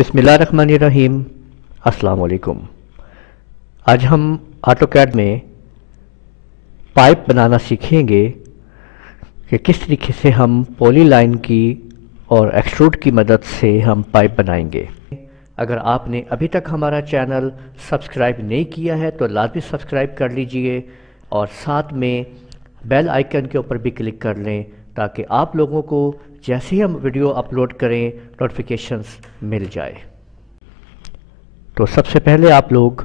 بسم اللہ الرحمن الرحیم۔ السلام علیکم۔ آج ہم آٹو کیڈ میں پائپ بنانا سیکھیں گے کہ کس طریقے سے ہم پولی لائن کی اور ایکسٹروڈ کی مدد سے ہم پائپ بنائیں گے۔ اگر آپ نے ابھی تک ہمارا چینل سبسکرائب نہیں کیا ہے تو لازمی سبسکرائب کر لیجئے اور ساتھ میں بیل آئیکن کے اوپر بھی کلک کر لیں تاکہ آپ لوگوں کو جیسے ہی ہم ویڈیو اپلوڈ کریں نوٹیفیکیشنز مل جائے۔ تو سب سے پہلے آپ لوگ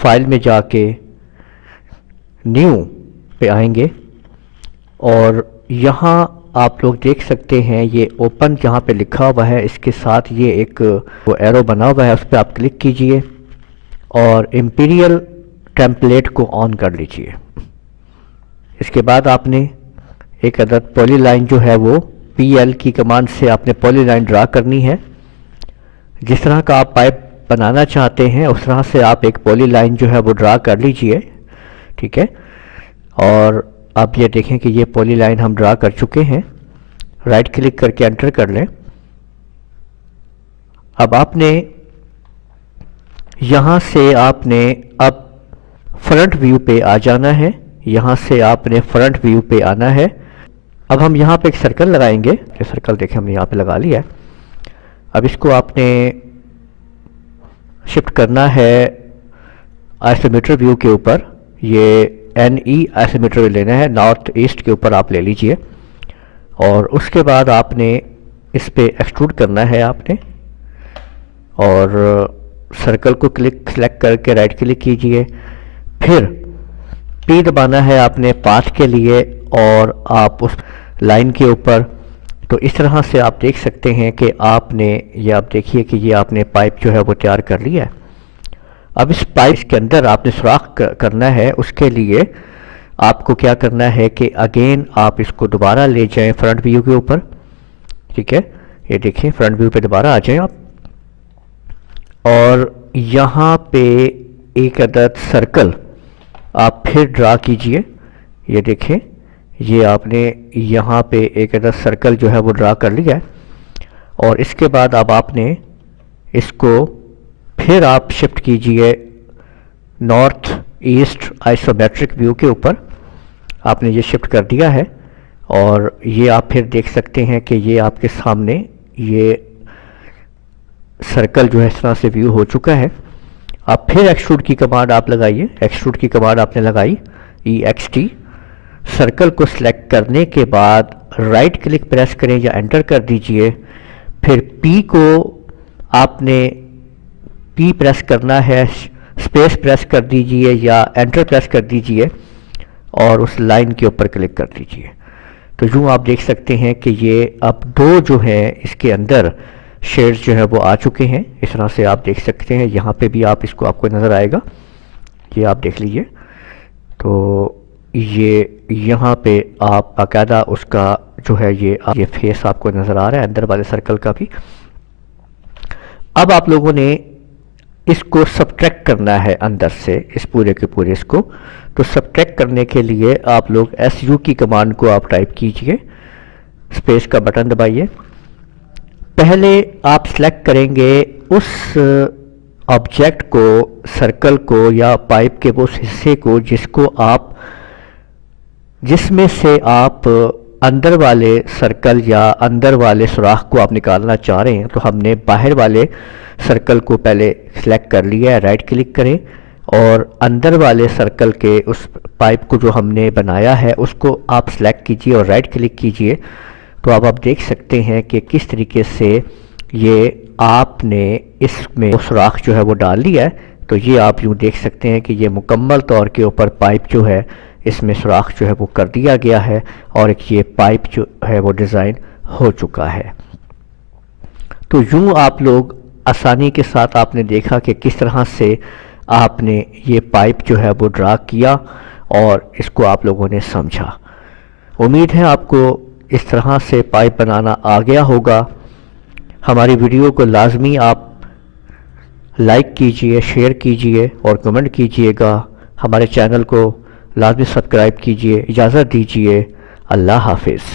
فائل میں جا کے نیو پہ آئیں گے اور یہاں آپ لوگ دیکھ سکتے ہیں یہ اوپن جہاں پہ لکھا ہوا ہے اس کے ساتھ یہ ایک وہ ایرو بنا ہوا ہے، اس پہ آپ کلک کیجئے اور امپیریل ٹیمپلیٹ کو آن کر لیجئے۔ اس کے بعد آپ نے ایک عدد پولی لائن جو ہے وہ پی ایل کی کمانڈ سے آپ نے پولی لائن ڈرا کرنی ہے۔ جس طرح کا آپ پائپ بنانا چاہتے ہیں اس طرح سے آپ ایک پولی لائن جو ہے وہ ڈرا کر لیجئے، ٹھیک ہے۔ اور آپ یہ دیکھیں کہ یہ پولی لائن ہم ڈرا کر چکے ہیں، رائٹ کلک کر کے انٹر کر لیں۔ اب آپ نے یہاں سے آپ نے اب فرنٹ ویو پہ آ جانا ہے، یہاں سے آپ نے فرنٹ ویو پہ آنا ہے۔ اب ہم یہاں پہ ایک سرکل لگائیں گے، یہ سرکل دیکھیں ہم نے یہاں پہ لگا لیا ہے۔ اب اس کو آپ نے شفٹ کرنا ہے آئسومیٹر ویو کے اوپر، یہ این ای آئسومیٹر لینا ہے، نارتھ ایسٹ کے اوپر آپ لے لیجئے اور اس کے بعد آپ نے اس پہ ایکسٹروڈ کرنا ہے آپ نے، اور سرکل کو سلیکٹ کر کے رائٹ کلک کیجئے، پھر پی دبانا ہے آپ نے پاتھ کے لیے اور آپ اس لائن کے اوپر۔ تو اس طرح سے آپ دیکھ سکتے ہیں کہ آپ نے یہ آپ دیکھیے کہ یہ آپ نے پائپ جو ہے وہ تیار کر لیا ہے۔ اب اس پائپ کے اندر آپ نے سوراخ کرنا ہے، اس کے لیے آپ کو کیا کرنا ہے کہ اگین آپ اس کو دوبارہ لے جائیں فرنٹ ویو کے اوپر، ٹھیک ہے۔ یہ دیکھیں فرنٹ ویو پہ دوبارہ آ جائیں آپ اور یہاں پہ ایک عدد سرکل آپ پھر ڈرا کیجئے۔ یہ دیکھیں یہ آپ نے یہاں پہ ایک عدد سرکل جو ہے وہ ڈرا کر لیا ہے اور اس کے بعد اب آپ نے اس کو پھر آپ شفٹ کیجئے نارتھ ایسٹ آئسومیٹرک ویو کے اوپر، آپ نے یہ شفٹ کر دیا ہے اور یہ آپ پھر دیکھ سکتے ہیں کہ یہ آپ کے سامنے یہ سرکل جو ہے اس طرح سے ویو ہو چکا ہے۔ آپ پھر ایکسٹروڈ کی کمانڈ آپ لگائیے، ایکسٹروڈ کی کمانڈ آپ نے لگائی ای ایکس ٹی، سرکل کو سلیکٹ کرنے کے بعد رائٹ کلک پریس کریں یا انٹر کر دیجئے، پھر پی کو آپ نے پی پریس کرنا ہے، اسپیس پریس کر دیجئے یا انٹر پریس کر دیجئے اور اس لائن کے اوپر کلک کر دیجئے۔ تو یوں آپ دیکھ سکتے ہیں کہ یہ اب دو جو ہیں اس کے اندر شیڈز جو ہے وہ آ چکے ہیں، اس طرح سے آپ دیکھ سکتے ہیں۔ یہاں پہ بھی آپ کو آپ کو نظر آئے گا، یہ آپ دیکھ لیجئے۔ تو یہ یہاں پہ آپ باقاعدہ اس کا جو ہے یہ فیس آپ کو نظر آ رہا ہے اندر والے سرکل کا بھی۔ اب آپ لوگوں نے اس کو سبٹریکٹ کرنا ہے اندر سے اس پورے کے پورے اس کو، تو سبٹریکٹ کرنے کے لیے آپ لوگ ایس یو کی کمانڈ کو آپ ٹائپ کیجئے، اسپیس کا بٹن دبائیے۔ پہلے آپ سلیکٹ کریں گے اس آبجیکٹ کو، سرکل کو یا پائپ کے اس حصے کو جس میں سے آپ اندر والے سرکل یا اندر والے سوراخ کو آپ نکالنا چاہ رہے ہیں۔ تو ہم نے باہر والے سرکل کو پہلے سلیکٹ کر لیا ہے، رائٹ کلک کریں اور اندر والے سرکل کے اس پائپ کو جو ہم نے بنایا ہے اس کو آپ سلیکٹ کیجئے اور رائٹ کلک کیجئے۔ تو اب آپ دیکھ سکتے ہیں کہ کس طریقے سے یہ آپ نے اس میں سوراخ جو ہے وہ ڈال لیا ہے۔ تو یہ آپ یوں دیکھ سکتے ہیں کہ یہ مکمل طور کے اوپر پائپ جو ہے اس میں سوراخ جو ہے وہ کر دیا گیا ہے اور ایک یہ پائپ جو ہے وہ ڈیزائن ہو چکا ہے۔ تو یوں آپ لوگ آسانی کے ساتھ آپ نے دیکھا کہ کس طرح سے آپ نے یہ پائپ جو ہے وہ ڈرا کیا اور اس کو آپ لوگوں نے سمجھا۔ امید ہے آپ کو اس طرح سے پائپ بنانا آ گیا ہوگا۔ ہماری ویڈیو کو لازمی آپ لائک کیجئے، شیئر کیجئے اور کمنٹ کیجئے گا۔ ہمارے چینل کو لازمی سبسکرائب کیجئے۔ اجازت دیجئے، اللہ حافظ۔